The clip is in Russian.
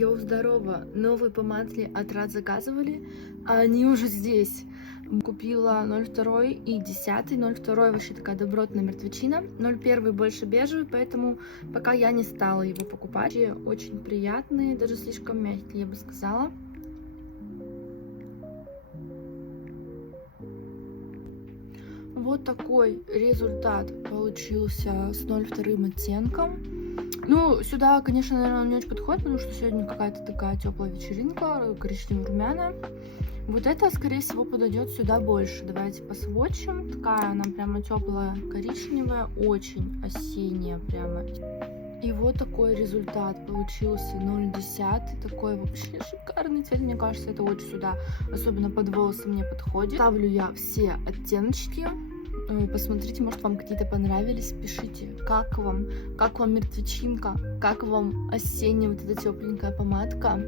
Йоу, здорово! Новые помады от Рад заказывали, а они уже здесь. Купила 0,2 и 10. 0,2 вообще такая добротная мертвечина. 0,1 больше бежевый, поэтому пока я не стала его покупать. Очень приятные, даже слишком мягкие, я бы сказала. Вот такой результат получился с 0,2 оттенком. Ну, сюда, конечно, наверное, не очень подходит, потому что сегодня какая-то такая теплая вечеринка, коричнево-румяная. Вот это, скорее всего, подойдет сюда больше. Давайте посвотчим. Такая она прямо теплая, коричневая, очень осенняя прямо. И вот такой результат получился 0,10. Такой вообще шикарный цвет. Мне кажется, это очень сюда, особенно под волосы, мне подходит. Ставлю я все оттеночки. Посмотрите, может, вам какие-то понравились. Пишите, как вам мертвечинка, как вам осенняя вот эта тепленькая помадка.